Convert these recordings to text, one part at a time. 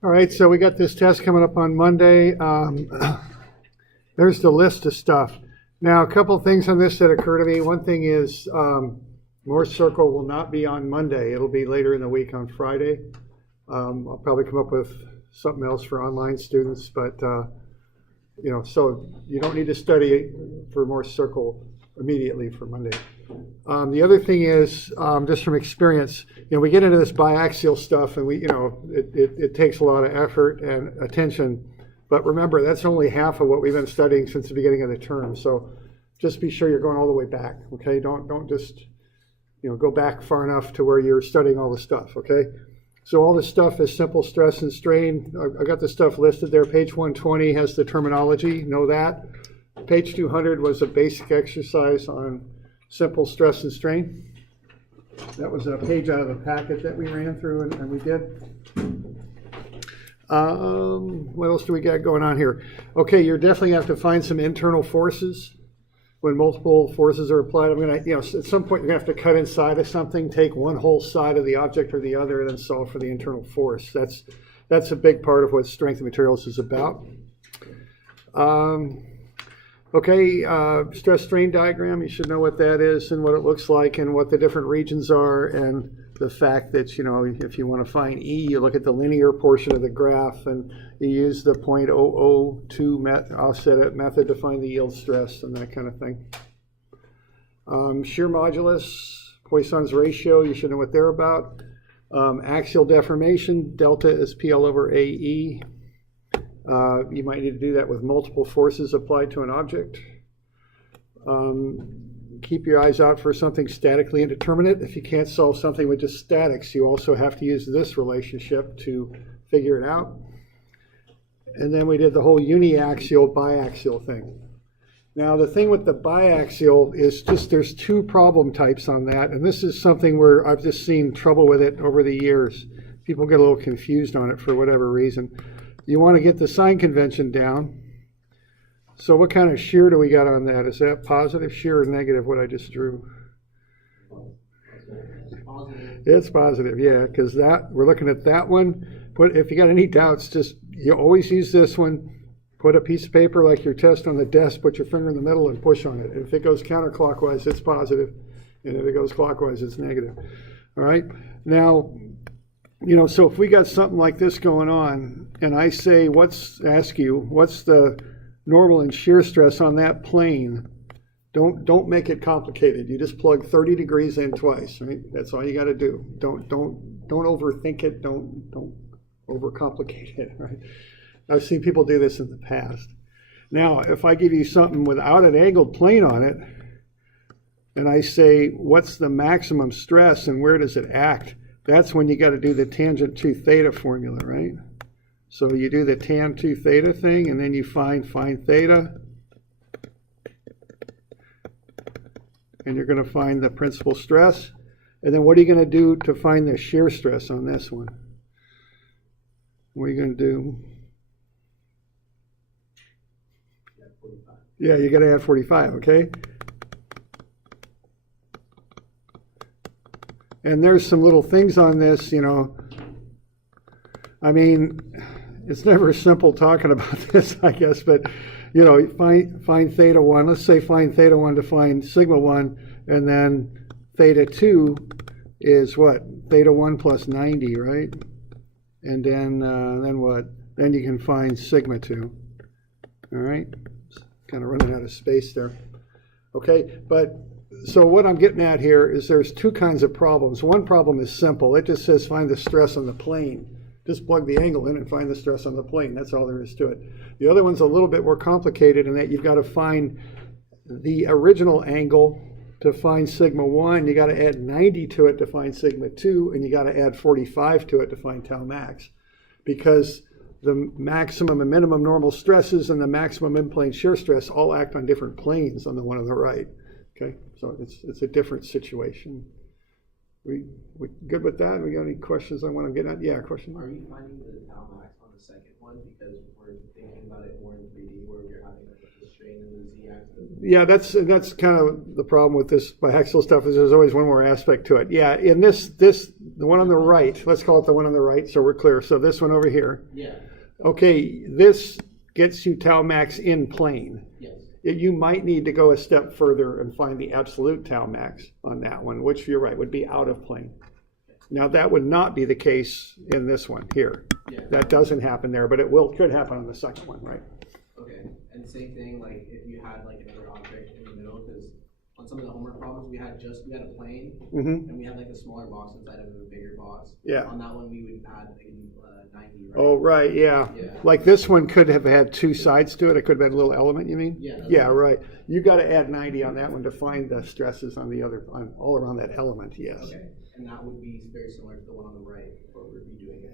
All right, so we got this test coming up on Monday. There's the list of stuff. Now, a couple of things on this that occur to me. One thing is Morse Circle will not be on Monday. It'll be later in the week on Friday. I'll probably come up with something else for online students, but so you don't need to study for Morse Circle immediately for Monday. The other thing is, just from experience, we get into this biaxial stuff, and it takes a lot of effort and attention. But remember, that's only half of what we've been studying since the beginning of the term. So just be sure you're going all the way back. Okay, don't just go back far enough to where you're studying all the stuff. Okay, so all this stuff is simple stress and strain. I got the stuff listed there. Page 120 has the terminology. Know that. Page 200 was a basic exercise on simple stress and strain. That was a page out of the packet that we ran through and we did. What else do we got going on here? Okay, you're definitely have to find some internal forces when multiple forces are applied. I'm going to, at some point you're going to have to cut inside of something, take one whole side of the object or the other, and then solve for the internal force. That's a big part of what strength of materials is about. Okay, stress strain diagram, you should know what that is and what it looks like and what the different regions are, and the fact that, if you want to find E, you look at the linear portion of the graph and you use the 0.002 offset method to find the yield stress and that kind of thing. Shear modulus, Poisson's ratio, you should know what they're about. Axial deformation, delta is PL over AE. You might need to do that with multiple forces applied to an object. Keep your eyes out for something statically indeterminate. If you can't solve something with just statics, you also have to use this relationship to figure it out. And then we did the whole uniaxial, biaxial thing. Now, the thing with the biaxial is just there's two problem types on that, and this is something where I've just seen trouble with it over the years. People get a little confused on it for whatever reason. You want to get the sign convention down. So what kind of shear do we got on that? Is that positive shear or negative, what I just drew? It's positive, yeah, because we're looking at that one. But if you got any doubts, you always use this one. Put a piece of paper like your test on the desk, put your finger in the middle and push on it. If it goes counterclockwise, it's positive. And if it goes clockwise, it's negative. All right? Now, so if we got something like this going on, and I say, ask you, what's the normal and shear stress on that plane? Don't make it complicated. You just plug 30 degrees in twice, right? That's all you got to do. Don't overthink it. Don't overcomplicate it, right? I've seen people do this in the past. Now, if I give you something without an angled plane on it, and I say, what's the maximum stress and where does it act? That's when you got to do the tangent 2 theta formula, right? So you do the tan 2 theta thing, and then you find theta. And you're going to find the principal stress. And then what are you going to do to find the shear stress on this one? What are you going to do? Yeah, you got to add 45, okay? And there's some little things on this, I mean, it's never simple talking about this, I guess, but, find theta 1. Let's say find theta 1 to find sigma 1, and then theta 2 is what? Theta 1 plus 90, right? And then what? Then you can find sigma 2. All right? Kind of running out of space there. Okay, but so what I'm getting at here is there's two kinds of problems. One problem is simple. It just says find the stress on the plane. Just plug the angle in and find the stress on the plane. That's all there is to it. The other one's a little bit more complicated in that you've got to find the original angle to find sigma 1. You got to add 90 to it to find sigma 2, and you got to add 45 to it to find tau max. Because the maximum and minimum normal stresses and the maximum in-plane shear stress all act on different planes on the one on the right. Okay, so it's a different situation. We good with that? We got any questions I want to get at? Yeah, question? Are you finding the tau max on the second one? Because we're thinking about it more in 3D where we're having the strain and the z-axis. Yeah, that's kind of the problem with this biaxial stuff is there's always one more aspect to it. Yeah, in this the one on the right, let's call it the one on the right so we're clear. So this one over here. Yeah. Okay, this gets you tau max in plane. Yes. You might need to go a step further and find the absolute tau max on that one, which you're right, would be out of plane. Now that would not be the case in this one here. Yeah. That doesn't happen there, but it could happen on the second one, right? Okay, and same thing, like if you had like another object in the middle, because on some of the homework problems, we had a plane, and we had like a smaller box inside of a bigger box. Yeah. On that one, we would add like 90, right? Oh, right, yeah. Yeah. Like this one could have had two sides to it. It could have been a little element, you mean? Yeah. Yeah, right. You got to add 90 on that one to find the stresses on the other, all around that element, yes. Okay, and that would be very similar to the one on the right, where we'd be doing it.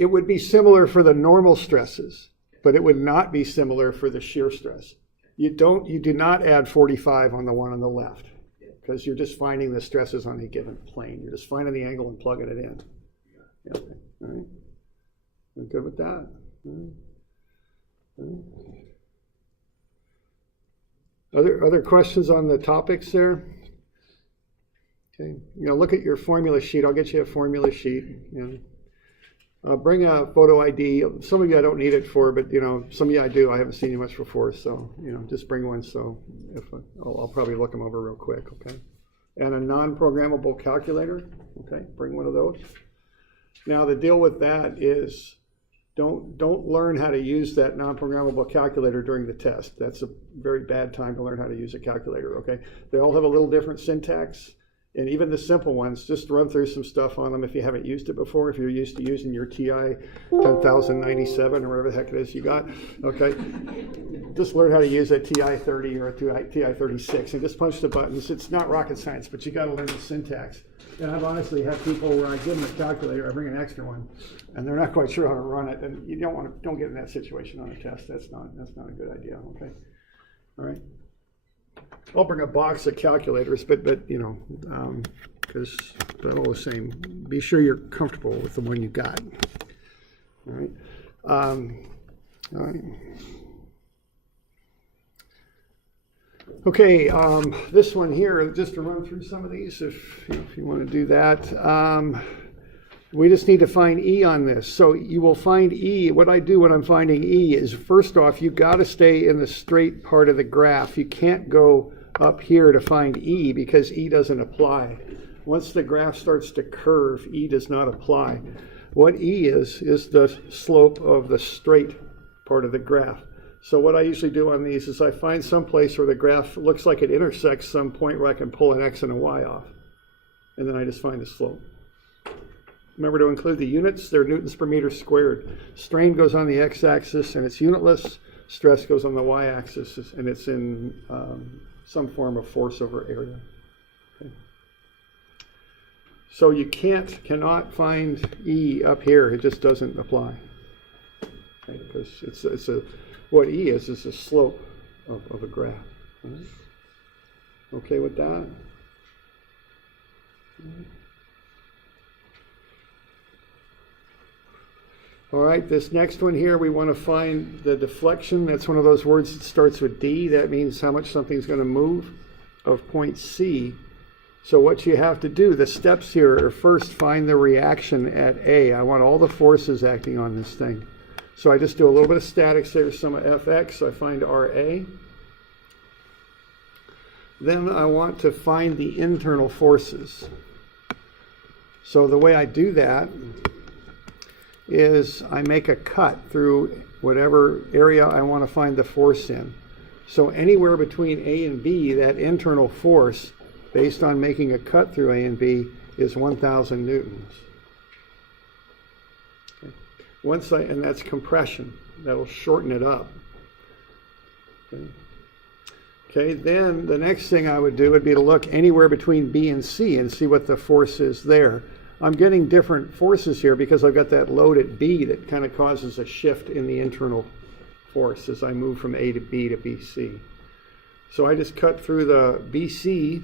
It would be similar for the normal stresses, but it would not be similar for the shear stress. You do not add 45 on the one on the left, because you're just finding the stresses on a given plane. You're just finding the angle and plugging it in. Yeah, okay. All right. We're good with that. All right. Other questions on the topics there? Okay. Look at your formula sheet. I'll get you a formula sheet. Bring a photo ID. Some of you I don't need it for, but some of you I do. I haven't seen you much before, so just bring one. So if I'll probably look them over real quick. Okay. And a non-programmable calculator. Okay. Bring one of those. Now the deal with that is don't learn how to use that non-programmable calculator during the test. That's a very bad time to learn how to use a calculator. Okay. They all have a little different syntax. And even the simple ones, just run through some stuff on them if you haven't used it before, if you're used to using your TI 10097 or whatever the heck it is you got, okay? Just learn how to use a TI 30 or a TI 36 and just punch the buttons. It's not rocket science, but you got to learn the syntax. And I've honestly had people where I give them a calculator, I bring an extra one, and they're not quite sure how to run it, and you don't get in that situation on a test. That's not a good idea, okay? All right. I'll bring a box of calculators, but because they're all the same. Be sure you're comfortable with the one you got. All right. All right. Okay. This one here, just to run through some of these, if you want to do that. We just need to find E on this. So you will find E. What I do when I'm finding E is, first off, you've got to stay in the straight part of the graph. You can't go up here to find E because E doesn't apply. Once the graph starts to curve, E does not apply. What E is the slope of the straight part of the graph. So what I usually do on these is I find some place where the graph looks like it intersects some point where I can pull an X and a Y off. And then I just find the slope. Remember to include the units. They're newtons per meter squared. Strain goes on the x-axis and it's unitless. Stress goes on the y-axis and it's in some form of force over area. Okay. So you cannot find E up here. It just doesn't apply. Okay, because what E is a slope of a graph. All right. Okay with that? All right. All right, this next one here, we want to find the deflection. That's one of those words that starts with D. That means how much something's going to move of point C. So what you have to do, the steps here are first find the reaction at A. I want all the forces acting on this thing. So I just do a little bit of statics there, sum of Fx. So I find RA. Then I want to find the internal forces. So the way I do that is I make a cut through whatever area I want to find the force in. So anywhere between A and B, that internal force, based on making a cut through A and B, is 1,000 newtons. Okay. And that's compression. That'll shorten it up. Okay, then the next thing I would do would be to look anywhere between B and C and see what the force is there. I'm getting different forces here because I've got that load at B that kind of causes a shift in the internal force as I move from A to B to BC. So I just cut through the BC,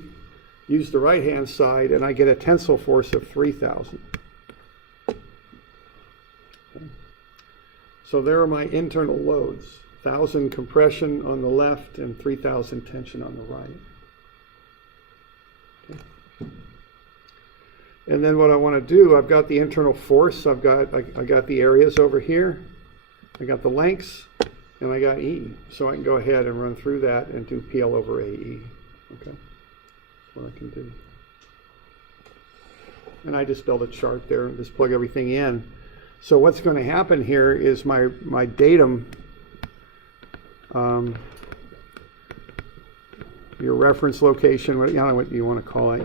use the right-hand side, and I get a tensile force of 3,000. Okay. So there are my internal loads, 1,000 compression on the left and 3,000 tension on the right. Okay. And then what I want to do, I've got the internal force, I got the areas over here, I got the lengths, and I got E. So I can go ahead and run through that and do PL over AE. Okay, that's what I can do. And I just build a chart there and just plug everything in. So what's going to happen here is my datum, your reference location, I don't know what you want to call it,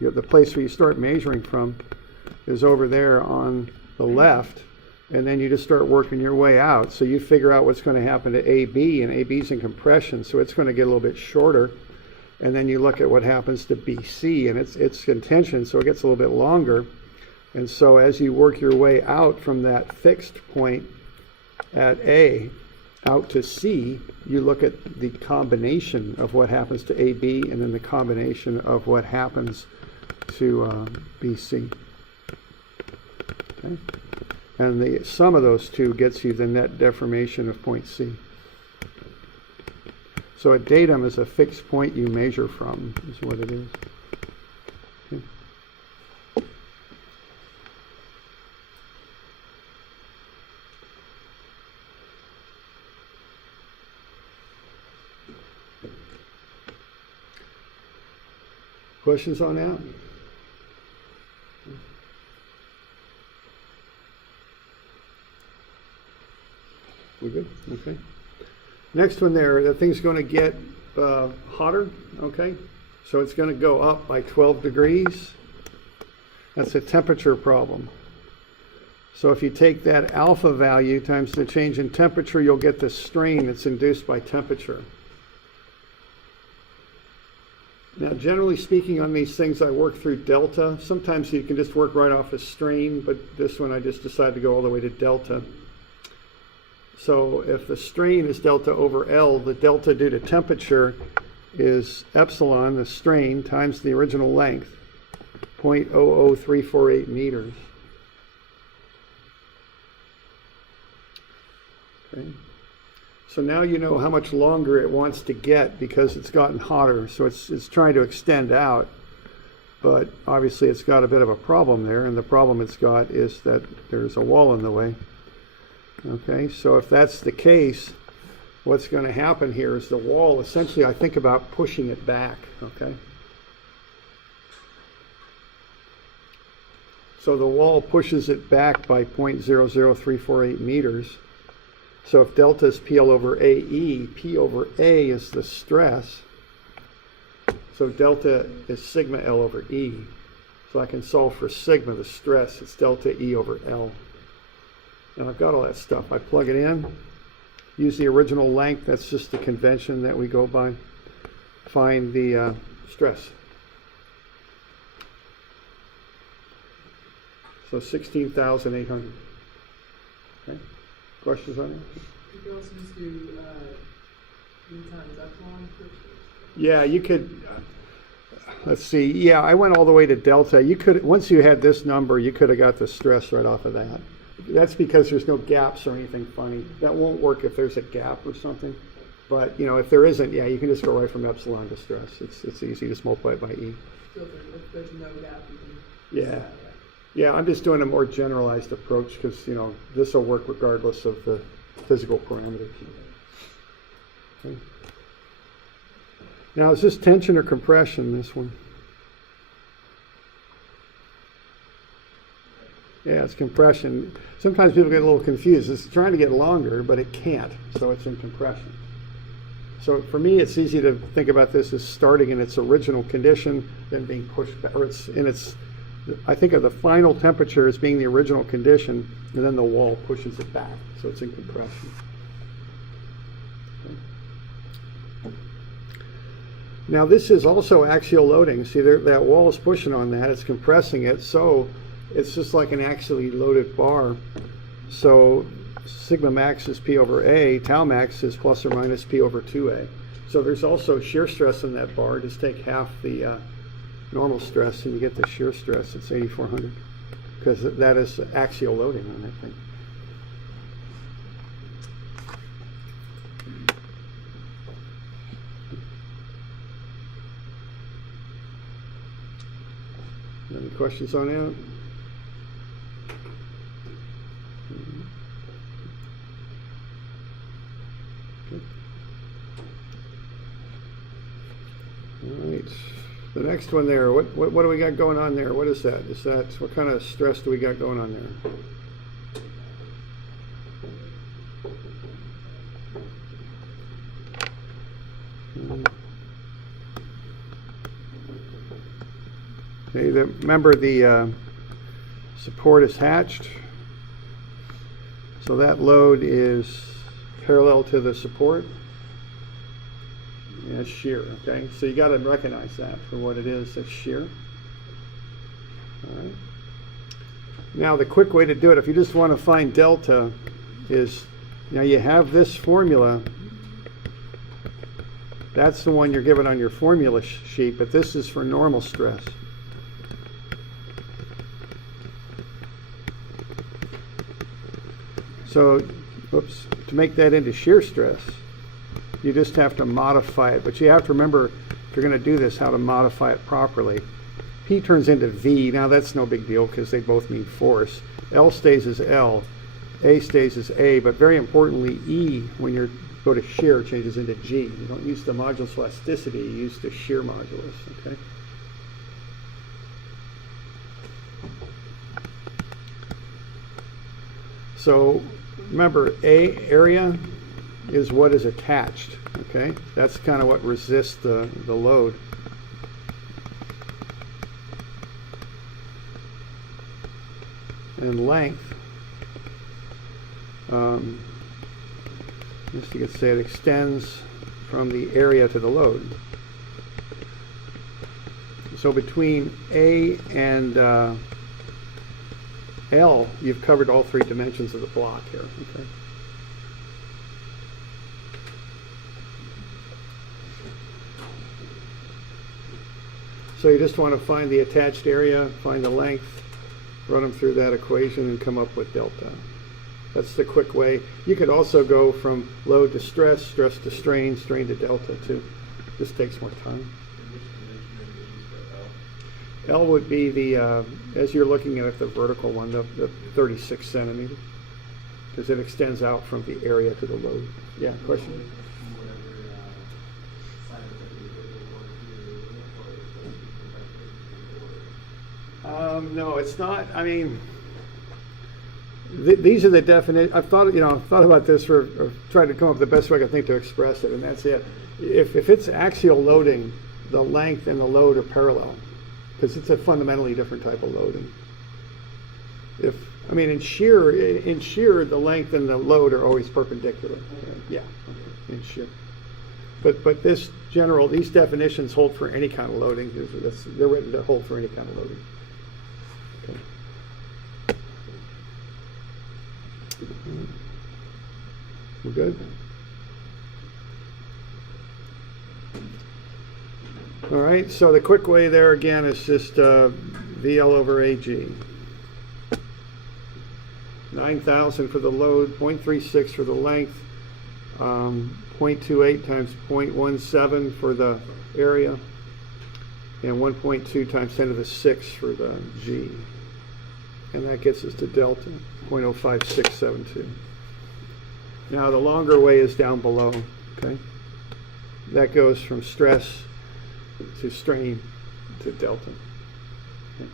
the place where you start measuring from is over there on the left, and then you just start working your way out. So you figure out what's going to happen to AB, and AB's in compression, so it's going to get a little bit shorter. And then you look at what happens to BC, and it's in tension, so it gets a little bit longer. And so as you work your way out from that fixed point at A out to C, you look at the combination of what happens to AB and then the combination of what happens to BC. Okay? And the sum of those two gets you the net deformation of point C. So a datum is a fixed point you measure from, is what it is. Okay. Questions on that? We good? Okay. Next one there, the thing's going to get hotter, okay? So it's going to go up by 12 degrees. That's a temperature problem. So if you take that alpha value times the change in temperature, you'll get the strain that's induced by temperature. Now, generally speaking on these things, I work through delta. Sometimes you can just work right off a strain, but this one I just decided to go all the way to delta. So if the strain is delta over L, the delta due to temperature is epsilon, the strain, times the original length, 0.00348 meters. Okay. So now you know how much longer it wants to get because it's gotten hotter. So it's trying to extend out, but obviously it's got a bit of a problem there, and the problem it's got is that there's a wall in the way. Okay, so if that's the case, what's going to happen here is the wall, essentially I think about pushing it back, okay? So the wall pushes it back by 0.00348 meters. So if delta is PL over AE, P over A is the stress. So delta is sigma L over E. So I can solve for sigma, the stress. It's delta E over L. And I've got all that stuff. I plug it in, use the original length. That's just the convention that we go by. Find the stress. So 16,800. Okay. Questions on that? You could also just do E times epsilon. Yeah, you could. Let's see. Yeah, I went all the way to delta. You could, once you had this number, you could have got the stress right off of that. That's because there's no gaps or anything funny. That won't work if there's a gap or something. But if there isn't, yeah, you can just go right from epsilon to stress. It's easy. Just multiply it by E. So if there's no gap, you can. Yeah. Yeah, I'm just doing a more generalized approach because, this will work regardless of the physical parameters. Okay. Now, is this tension or compression, this one? Yeah, it's compression. Sometimes people get a little confused. It's trying to get longer, but it can't, so it's in compression. So for me, it's easy to think about this as starting in its original condition, then being pushed back, or it's in its, I think of the final temperature as being the original condition, and then the wall pushes it back, so it's in compression. Okay. Now this is also axial loading. See, that wall is pushing on that, it's compressing it, so it's just like an axially loaded bar. So sigma max is P over A, tau max is plus or minus P over 2A. So there's also shear stress in that bar. Just take half the normal stress and you get the shear stress. It's 8,400 because that is axial loading on that thing. Then questions on that? Okay. All right. The next one there, what do we got going on there? What is that? What kind of stress do we got going on there? Okay, remember the support is hatched, so that load is parallel to the support. Yeah, shear. Okay, so you got to recognize that for what it is. It's shear. All right. Now the quick way to do it, if you just want to find delta, is now you have this formula. That's the one you're given on your formula sheet, but this is for normal stress. So, oops, to make that into shear stress, you just have to modify it. But you have to remember, if you're going to do this, how to modify it properly. P turns into V. Now that's no big deal because they both mean force. L stays as L. A stays as A. But very importantly, E, when you go to shear, changes into G. You don't use the modulus elasticity, you use the shear modulus. Okay. So remember, A area is what is attached. Okay, that's kind of what resists the load. And length, I guess you could say it extends from the area to the load. So between A and L, you've covered all three dimensions of the block here. Okay. So you just want to find the attached area, find the length, run them through that equation, and come up with delta. That's the quick way. You could also go from load to stress, stress to strain, strain to delta too. This takes more time. L would be the, as you're looking at it, the vertical one, the 36 centimeter, because it extends out from the area to the load. Yeah, question? No, it's not. I mean, these are the definition. I've thought about this or tried to come up with the best way I can think to express it, and that's it. If it's axial loading, the length and the load are parallel, because it's a fundamentally different type of loading. In shear, the length and the load are always perpendicular. Yeah, in shear. But these definitions hold for any kind of loading. They're written to hold for any kind of loading. Okay. We're good? All right, so the quick way there again is just VL over AG. 9,000 for the load, 0.36 for the length, 0.28 times 0.17 for the area, and 1.2 times 10 to the 6 for the G. And that gets us to delta, 0.05672. Now the longer way is down below, okay? That goes from stress to strain to delta. Okay.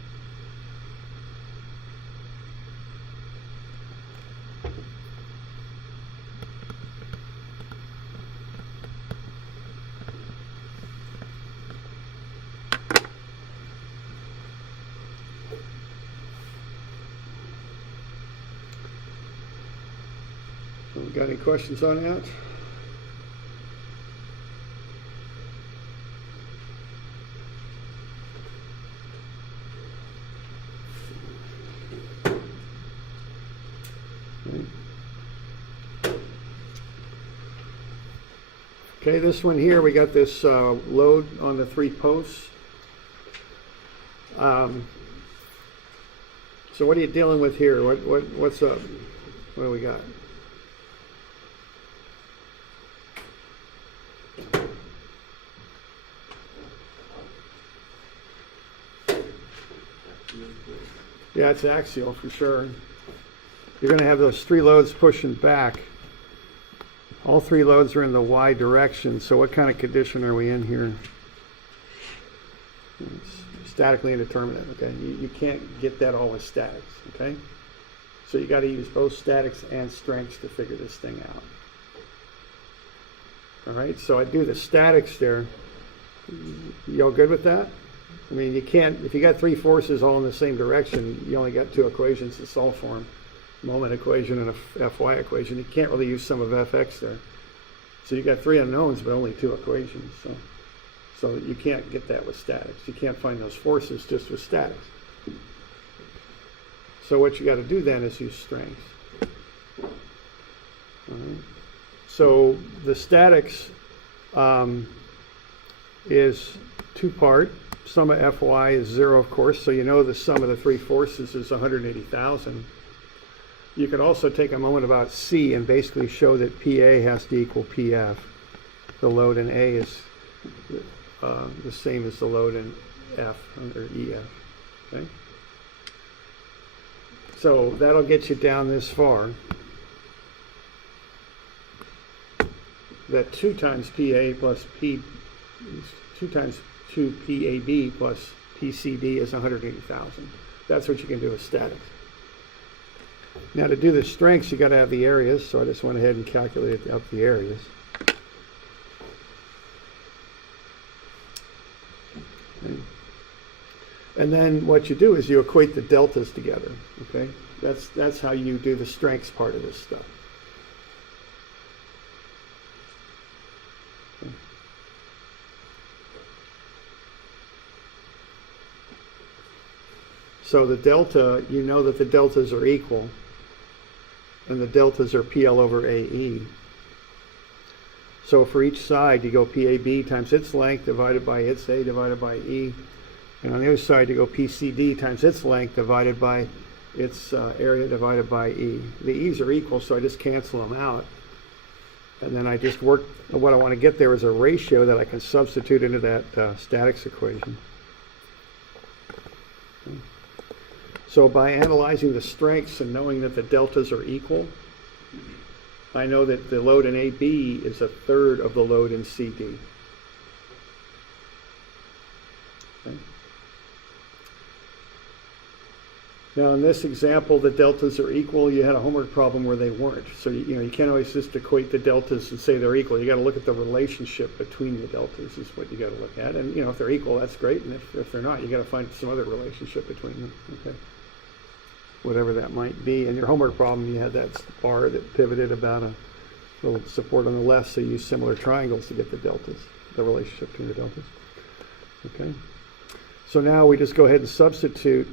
So got any questions on that? Okay, this one here, we got this load on the 3 posts. So what are you dealing with here? What's up? What do we got? Yeah, it's axial for sure. You're going to have those three loads pushing back. All three loads are in the Y direction, so what kind of condition are we in here? It's statically indeterminate, okay? You can't get that all with statics, okay? So you got to use both statics and strengths to figure this thing out. All right, so I do the statics there. You all good with that? I mean, you can't, if you got three forces all in the same direction, you only got two equations to solve for them. Moment equation and a Fy equation. You can't really use sum of Fx there. So you got three unknowns, but only two equations. So you can't get that with statics. You can't find those forces just with statics. So what you got to do then is use strengths. All right. So the statics is two-part. Sum of Fy is 0, of course, so you know the sum of the three forces is 180,000. You could also take a moment about C and basically show that PA has to equal PF. The load in A is the same as the load in F, or EF. Okay? So that'll get you down this far. That 2 times PA plus P, 2 times 2 PAB plus PCD is 180,000. That's what you can do with statics. Now to do the strengths, you got to have the areas, so I just went ahead and calculated up the areas. Okay. And then what you do is you equate the deltas together. Okay, that's how you do the strengths part of this stuff. Okay. So the delta, you know that the deltas are equal, and the deltas are PL over AE. So for each side, you go PAB times its length divided by its A divided by E. And on the other side, you go PCD times its length divided by its area divided by E. The E's are equal, so I just cancel them out. And then I just work, what I want to get there is a ratio that I can substitute into that statics equation. Okay. So by analyzing the strengths and knowing that the deltas are equal, I know that the load in AB is 1/3 of the load in CD. Okay. Now in this example, the deltas are equal. You had a homework problem where they weren't. So you can't always just equate the deltas and say they're equal. You got to look at the relationship between the deltas is what you got to look at. And if they're equal, that's great. And if they're not, you got to find some other relationship between them. Okay. Whatever that might be. In your homework problem, you had that bar that pivoted about a little support on the left, so you use similar triangles to get the deltas, the relationship between the deltas. Okay. So now we just go ahead and substitute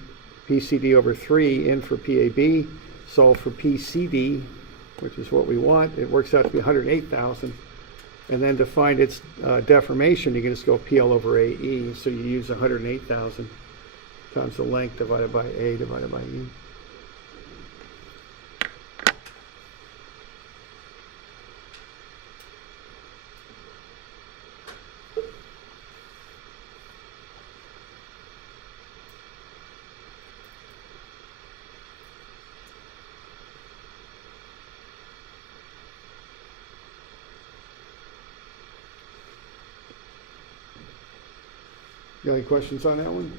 PCD over 3 in for PAB, solve for PCD, which is what we want. It works out to be 108,000. And then to find its deformation, you can just go PL over AE. So you use 108,000 times the length divided by A divided by E. Got any questions on that one?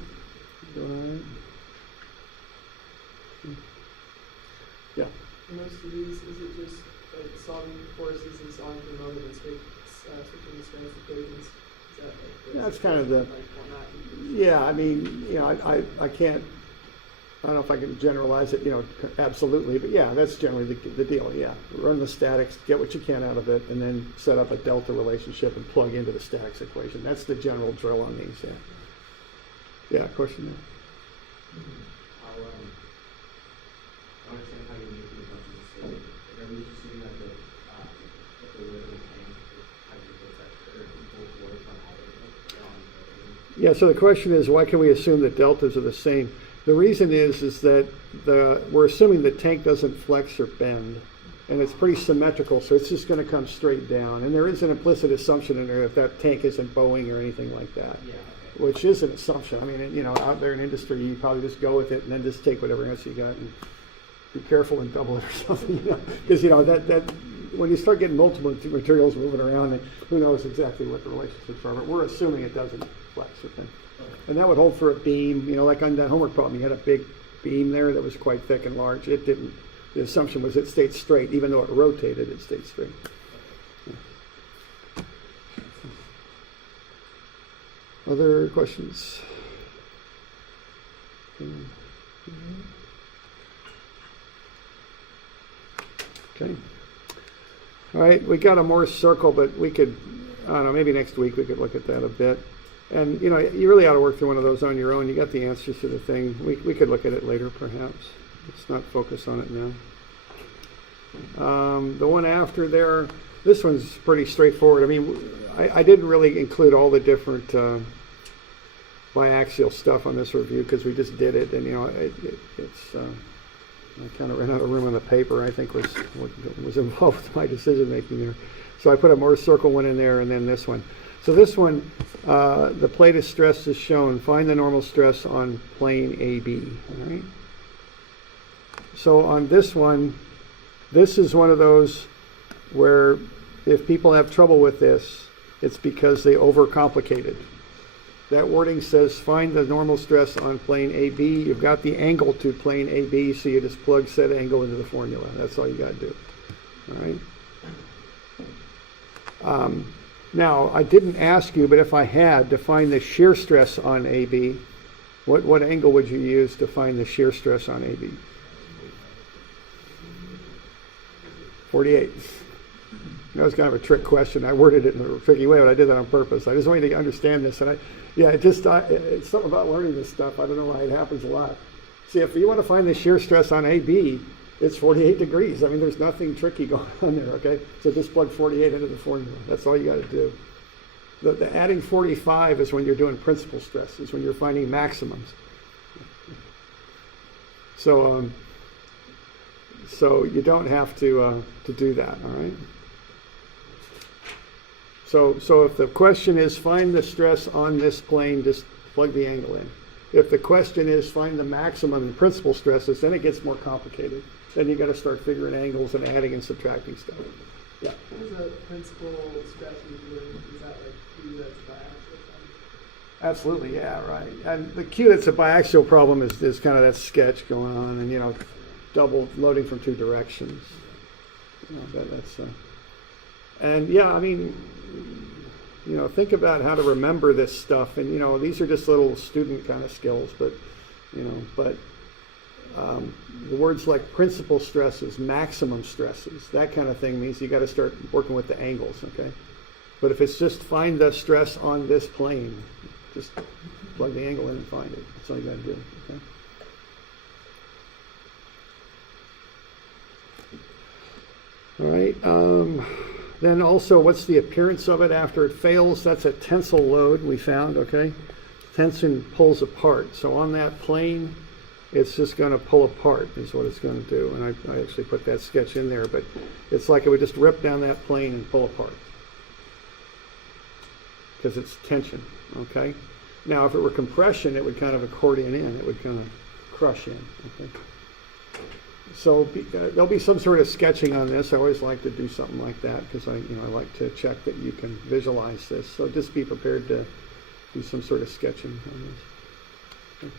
Doing all right? Yeah. Most of these, is it just like solving forces and solving for moment and switching the strength equations? Is that like Yeah, that's kind of the. like format? Yeah, I mean, I can't. I don't know if I can generalize it, absolutely, but yeah, that's generally the deal. Yeah, learn the statics, get what you can out of it, and then set up a delta relationship and plug into the statics equation. That's the general drill on these. Yeah. Yeah, question there. I'll understand how you make these much of the same. Are we just assuming that the load of the tank has equal pressure or equal force on all of them? Yeah, so the question is, why can we assume that deltas are the same? The reason is that we're assuming the tank doesn't flex or bend, and it's pretty symmetrical, so it's just going to come straight down. And there is an implicit assumption in there if that tank isn't bowing or anything like that. Yeah. Okay. which is an assumption. I mean, you know, out there in industry, you probably just go with it and then just take whatever answer you got and be careful and double it or something, you know, because, you know, that when you start getting multiple materials moving around, and who knows exactly what the relationships are, but we're assuming it doesn't flex or thing. And that would hold for a beam, you know, like on that homework problem, you had a big beam there that was quite thick and large. It didn't, the assumption was it stayed straight, even though it rotated, it stayed straight. Other questions? Okay. All right, we got a Morse circle, but we could, I don't know, maybe next week we could look at that a bit. And, you know, you really ought to work through one of those on your own. You got the answers to the thing. We could look at it later, perhaps. Let's not focus on it now. The one after there, this one's pretty straightforward. I mean, I didn't really include all the different biaxial stuff on this review because we just did it, and, you know, it's I kind of ran out of room on the paper, I think, was what was involved with my decision making there. So I put a Morse circle one in there and then this one. So this one, the plate of stress is shown. Find the normal stress on plane AB. All right? So on this one, this is one of those where if people have trouble with this, it's because they overcomplicate it. That wording says find the normal stress on plane AB. You've got the angle to plane AB, so you just plug said angle into the formula. That's all you got to do. All right. Now, I didn't ask you, but if I had to find the shear stress on AB, what angle would you use to find the shear stress on AB? 48. That was kind of a trick question. I worded it in a tricky way, but I did that on purpose. I just want you to understand this. And it's something about learning this stuff. I don't know why it happens a lot. See, if you want to find the shear stress on AB, it's 48 degrees. I mean, there's nothing tricky going on there, okay? So just plug 48 into the formula. That's all you got to do. The adding 45 is when you're doing principal stresses, when you're finding maximums. So you don't have to do that, all right? So if the question is find the stress on this plane, just plug the angle in. If the question is find the maximum and principal stresses, then it gets more complicated. Then you got to start figuring angles and adding and subtracting stuff. Yeah. What is a principal stress usually? Is that like Q that's biaxial? Absolutely, yeah, right. And the Q that's a biaxial problem is kind of that sketch going on, and, you know, double loading from two directions. You know, that's and yeah, I mean, you know, think about how to remember this stuff, and, you know, these are just little student kind of skills, but, you know, the words like principal stresses, maximum stresses, that kind of thing means you got to start working with the angles, okay? But if it's just find the stress on this plane, just plug the angle in and find it. That's all you got to do, okay? All right. Then also, what's the appearance of it after it fails? That's a tensile load we found, okay? Tension pulls apart. So on that plane, it's just going to pull apart is what it's going to do. And I actually put that sketch in there, but it's like it would just rip down that plane and pull apart because it's tension, okay? Now, if it were compression, it would kind of accordion in. It would kind of crush in, okay? So there'll be some sort of sketching on this. I always like to do something like that because I like to check that you can visualize this. So just be prepared to do some sort of sketching on this. Okay.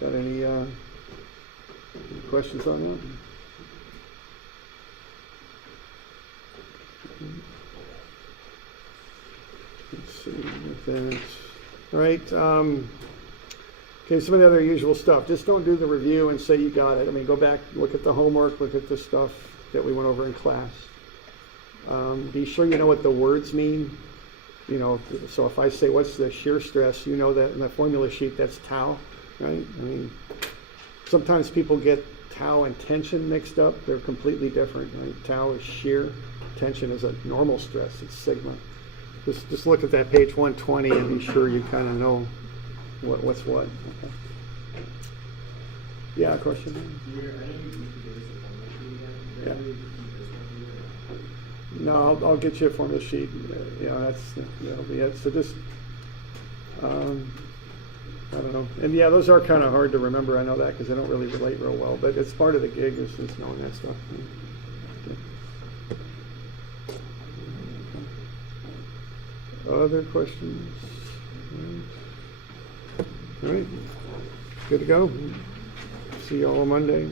Got any questions on that? Let's see with that. All right. Okay, some of the other usual stuff. Just don't do the review and say you got it. I mean, go back, look at the homework, look at the stuff that we went over in class. Be sure you know what the words mean. You know, so if I say what's the shear stress, you know that in the formula sheet that's tau, right? I mean, sometimes people get tau and tension mixed up. They're completely different, right? Tau is shear, tension is a normal stress, it's sigma. Just look at that page 120 and be sure you kind of know what's what. Okay. Yeah, question? I know you need to give us a formula sheet again. Is Yeah. there any way you can keep this one for you or No, I'll get you a formula sheet. That'll be it. So just, I don't know. And yeah, those are kind of hard to remember. I know that because they don't really relate real well, but it's part of the gig is just knowing that stuff. Okay. Other questions? All right. Good to go. See you all on Monday.